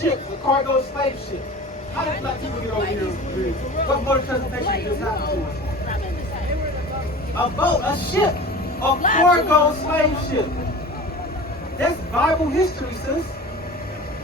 ships, a cargo slave ship. How did black people get over here? What mode of transportation just happened to us? A boat, a ship, a cargo slave ship. That's Bible history, sis.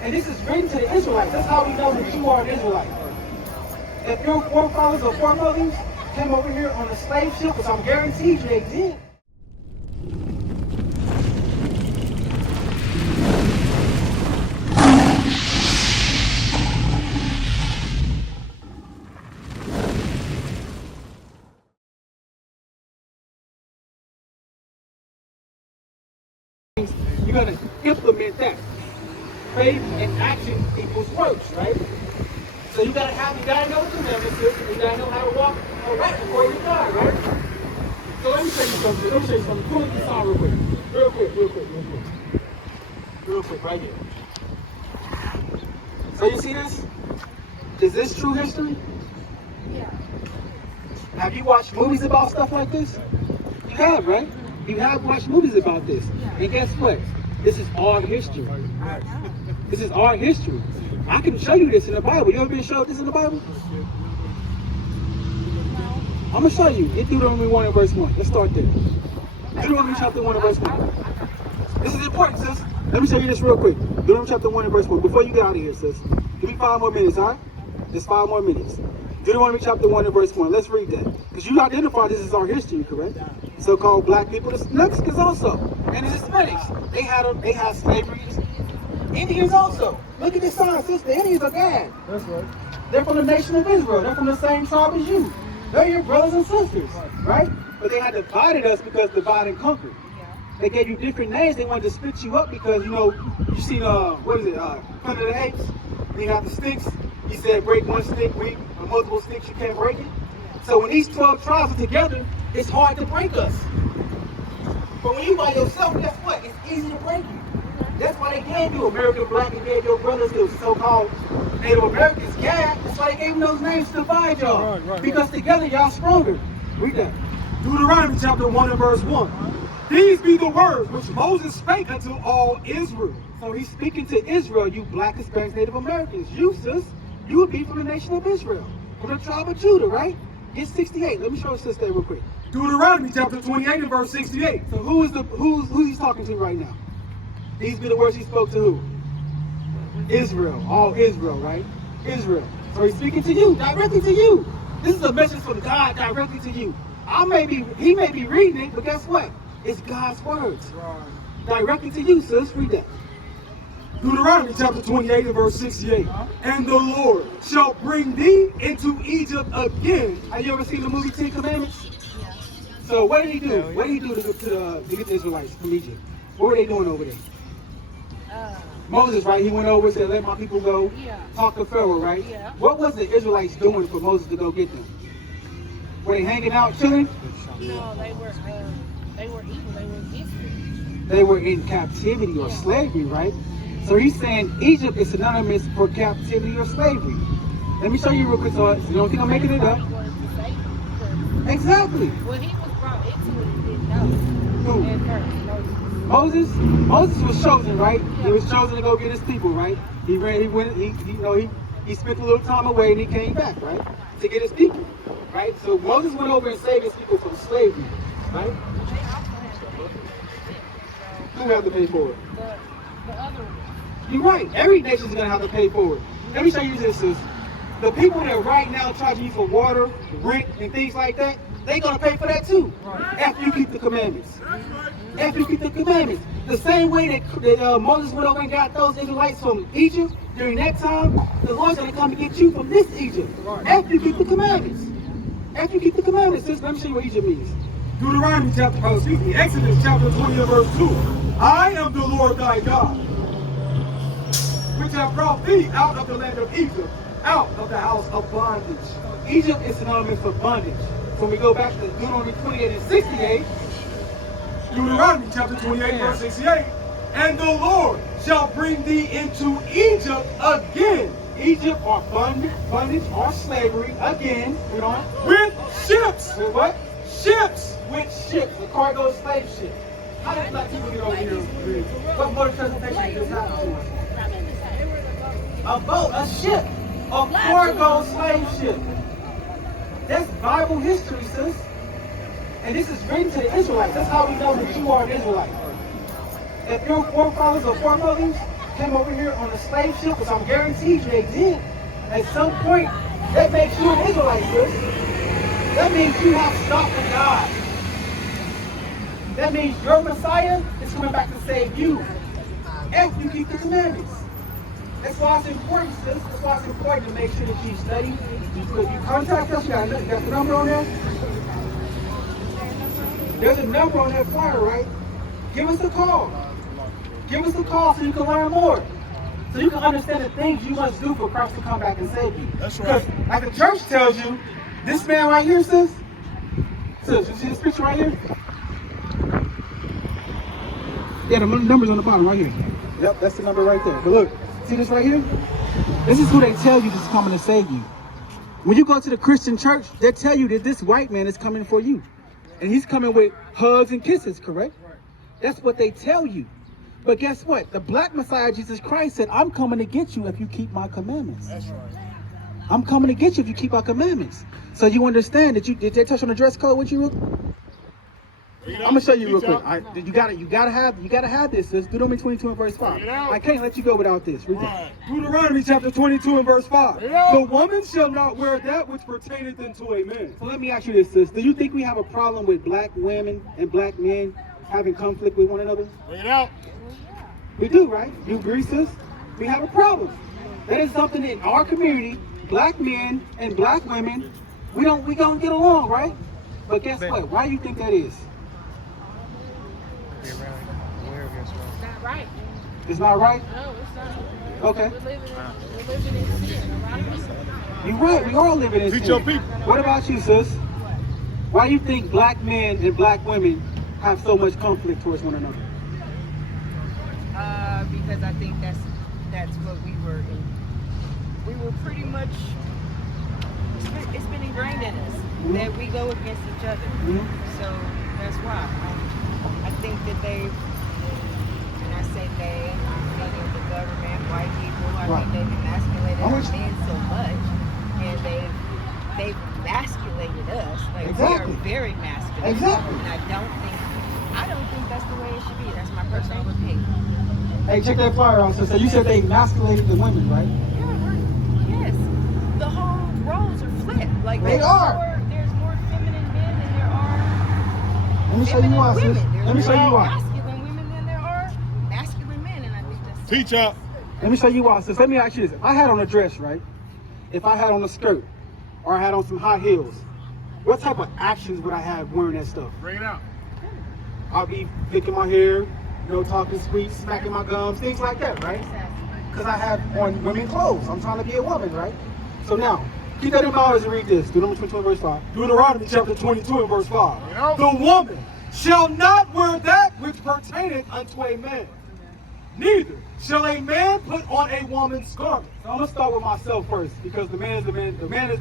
And this is written to the Israelites. That's how we know that you are an Israelite. If your forefathers or foremothers came over here on a slave ship, which I'm guaranteed you they did. You're going to implement that. Faith and action equals works, right? So you gotta know the commandments, and you gotta know how to walk right before you die, right? So let me show you something. Pull up this on real quick, right here. So you see this? Is this true history? Yeah. Have you watched movies about stuff like this? You have, right? You have watched movies about this. And guess what? This is our history. This is our history. I can show you this in the Bible. You ever been showed this in the Bible? I'm going to show you. Get Deuteronomy 1 and verse 1. Let's start there. Deuteronomy chapter 1 and verse 1. This is important, sis. Let me show you this real quick. Deuteronomy chapter 1 and verse 1. Before you get out of here, sis. Give me 5 more minutes, all right? Just 5 more minutes. Deuteronomy chapter 1 and verse 1. Let's read that. Because you identify this as our history, correct? So-called black people. The Mexicans also. And the Hispanics. They had slavery. Indians also. Look at this sign, sis. The Indians are bad. That's right. They're from the nation of Israel. They're from the same tribe as you. They're your brothers and sisters, right? But they had divided us because divide and conquer. They gave you different names. They wanted to split you up because, you know, you seen, Planet of the Apes? And you have the sticks. He said, break one stick, weak, or multiple sticks, you can't break it. So when these 12 tribes are together, it's hard to break us. But when you by yourself, guess what? It's easy to break you. That's why they gave you American Black and gave your brothers, the so-called Native Americans, Gad. That's why they gave them those names to divide y'all. Right. Because together y'all stronger. Read that. Deuteronomy chapter 1 and verse 1. These be the words which Moses spake unto all Israel. So he's speaking to Israel, you Black, Hispanics, Native Americans. You, sis, you would be from the nation of Israel, from the tribe of Judah, right? Get 68. Let me show you sis that real quick. Deuteronomy chapter 28 and verse 68. So who he's talking to right now? These be the words he spoke to who? Israel. All Israel, right? Israel. So he's speaking to you, directly to you. This is a message from God directly to you. He may be reading it, but guess what? It's God's words. Directly to you, sis. Read that. Deuteronomy chapter 28 and verse 68. And the Lord shall bring thee into Egypt again. Have you ever seen the movie 10 Commandments? So what did he do? What did he do to get the Israelites from Egypt? What were they doing over there? Moses, right? He went over and said, let my people go. Talk to Pharaoh, right? What was the Israelites doing for Moses to go get them? Were they hanging out, chilling? No, they were evil. They were gifted. They were in captivity or slavery, right? So he's saying Egypt is synonymous for captivity or slavery. Let me show you real quick, so you don't think I'm making it up. Exactly. When he was brought into it, he didn't know. Who? At first, Moses was chosen, right? He was chosen to go get his people, right? He spent a little time away and he came back, right? To get his people, right? So Moses went over and saved his people from slavery, right? Who had to pay for it? The other one. You're right. Every nation's gonna have to pay for it. Let me show you this, sis. The people that right now charging you for water, rent, and things like that, they gonna pay for that too. After you keep the commandments. After you keep the commandments. The same way that Moses went over and got those Israelites from Egypt during that time, the Lord's gonna come to get you from this Egypt. After you keep the commandments. After you keep the commandments, sis, let me show you what Egypt means. Deuteronomy Exodus chapter 20 and verse 2. I am the Lord thy God, which have brought thee out of the land of Egypt, out of the house of bondage. Egypt is synonymous for bondage. So when we go back to Deuteronomy 28 and 68, Deuteronomy chapter 28 verse 68. And the Lord shall bring thee into Egypt again. Egypt or bondage or slavery again. You know, with ships. With what? Ships. With ships, a cargo slave ship. How did black people get over here? What mode of transportation just happened to us? A boat, a ship, a cargo slave ship. That's Bible history, sis. And this is written to the Israelites. That's how we know that you are an Israelite. If your forefathers or foremothers came over here on a slave ship, which I'm guaranteed you they did, at some point, that makes you an Israelite, sis. That means you have stopped with God. That means your Messiah is coming back to save you. If you keep the commandments. That's why it's important, sis. That's why it's important to make sure that you study. If you contact us, you got the number on there? There's a number on that flyer, right? Give us a call. Give us a call so you can learn more. So you can understand the things you must do for Christ to come back and save you. That's right. Because like the church tells you, this man right here, sis, you see this picture right here? Yeah, the number's on the bottom right here. Yep, that's the number right there. But look, see this right here? This is who they tell you is coming to save you. When you go to the Christian church, they tell you that this white man is coming for you. And he's coming with hugs and kisses, correct? That's what they tell you. But guess what? The black Messiah, Jesus Christ, said, I'm coming to get you if you keep my commandments. That's right. I'm coming to get you if you keep my commandments. So you understand that did they touch on the dress code with you? I'm gonna show you real quick. You gotta have this, sis. Deuteronomy 22 and verse 5. I can't let you go without this. Read that. Deuteronomy chapter 22 and verse 5. The woman shall not wear that which pertaineth unto a man. So let me ask you this, sis. Do you think we have a problem with black women and black men having conflict with one another? Bring it out. We do, right? You agree, sis? We have a problem. That is something in our community, black men and black women, we don't get along, right? But guess what? Why do you think that is? It's not right. It's not right? No, it's not. Okay. We're living in sin. A lot of people. You're right. We are living in sin. Teach your people. What about you, sis? Why do you think black men and black women have so much conflict towards one another? Because I think that's what we were in. We were pretty much, it's been ingrained in us that we go against each other. So that's why. I think that when I say they, I'm meaning the government, white people, I think they've emasculated our men so much, and they've emasculated us. Like we are very masculine. Exactly. And I don't think that's the way it should be. That's my personal opinion. Hey, check that flyer out, sister. You said they emasculated the women, right? Yeah, yes. The whole roles are flipped. Like They are. There's more feminine men than there are Let me show you why, sis. women. Let me show you why. Masculine women than there are masculine men, and I think that's Teach up. Let me show you why, sis. Let me ask you this. If I had on a dress, right? If I had on a skirt, or I had on some high heels, what type of actions would I have wearing that stuff? Bring it out. I'll be flicking my hair, talking sweet, smacking my gums, things like that, right? Because I have on women clothes. I'm trying to be a woman, right? So now, keep that in mind as you read this. Deuteronomy 22 verse 5. Deuteronomy chapter 22 and verse 5. The woman shall not wear that which pertaineth unto a man. Neither shall a man put on a woman's garment. So I'm going to start with myself first, because the man is the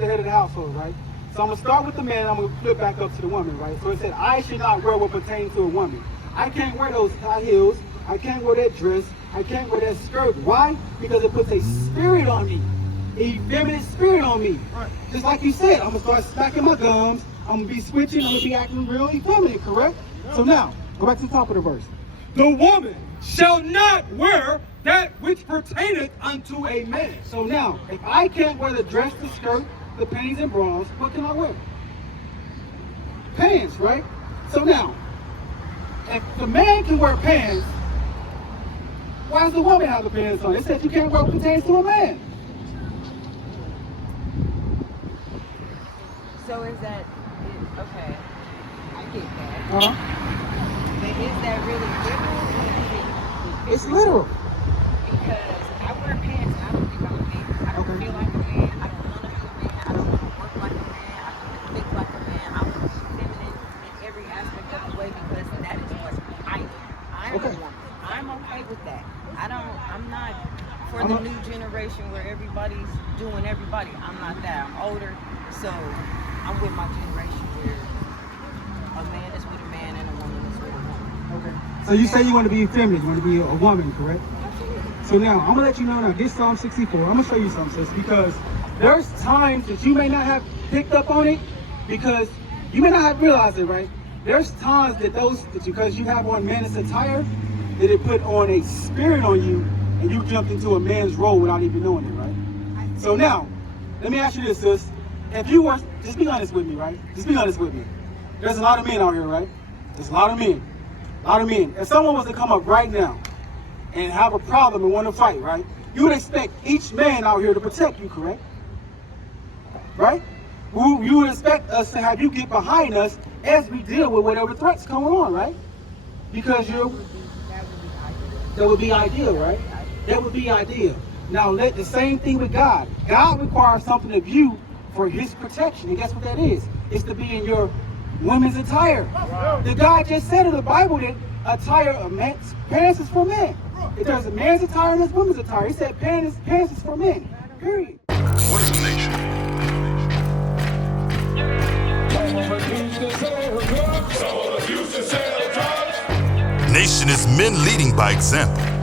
head of the household, right? So I'm going to start with the man, and I'm going to flip back up to the woman, right? So it said, I should not wear what pertains to a woman. I can't wear those high heels. I can't wear that dress. I can't wear that skirt. Why? Because it puts a spirit on me, a feminine spirit on me. Right. Just like you said, I'm going to start smacking my gums. I'm going to be switching. I'm going to be acting really feminine, correct? So now, go back to the top of the verse. The woman shall not wear that which pertaineth unto a man. So now, if I can't wear the dress, the skirt, the panties and bras, what can I wear? Pants, right? So now, if the man can wear pants, why does the woman have the pants on? It says you can't wear what pertains to a man. So is that okay? I get that. But is that really literal? Or is it It's literal. Because I wear pants and I don't think I'm a man. I don't feel like a man. I don't want to be a man. I don't want to work like a man. I don't think like a man. I want to be feminine in every aspect of the way because that is what I am. I'm a woman. I'm okay with that. I'm not for the new generation where everybody's doing everybody. I'm not that. I'm older, so I'm with my generation where a man is with a man and a woman is with a woman. Okay. So you say you want to be feminine, you want to be a woman, correct? So now, I'm gonna let you know now, get Psalm 64. I'm gonna show you something, sis, because there's times that you may not have picked up on it, because you may not have realized it, right? There's times that because you have on man's attire, that it put on a spirit on you, and you jumped into a man's role without even knowing it, right? So now, let me ask you this, sis. If you were, just be honest with me, right? Just be honest with me. There's a lot of men out here, right? There's a lot of men. A lot of men. If someone was to come up right now and have a problem and want to fight, right? You would expect each man out here to protect you, correct? Right? You would expect us to have you get behind us as we deal with whatever threats going on, right? Because that would be ideal, right? That would be ideal. Now, let the same thing with God. God requires something of you for his protection. And guess what that is? It's to be in your women's attire. The God just said in the Bible that attire of man's pants is for men. If there's a man's attire and there's women's attire, he said pants is for men. Period. What is the nation? Nation is men leading by example.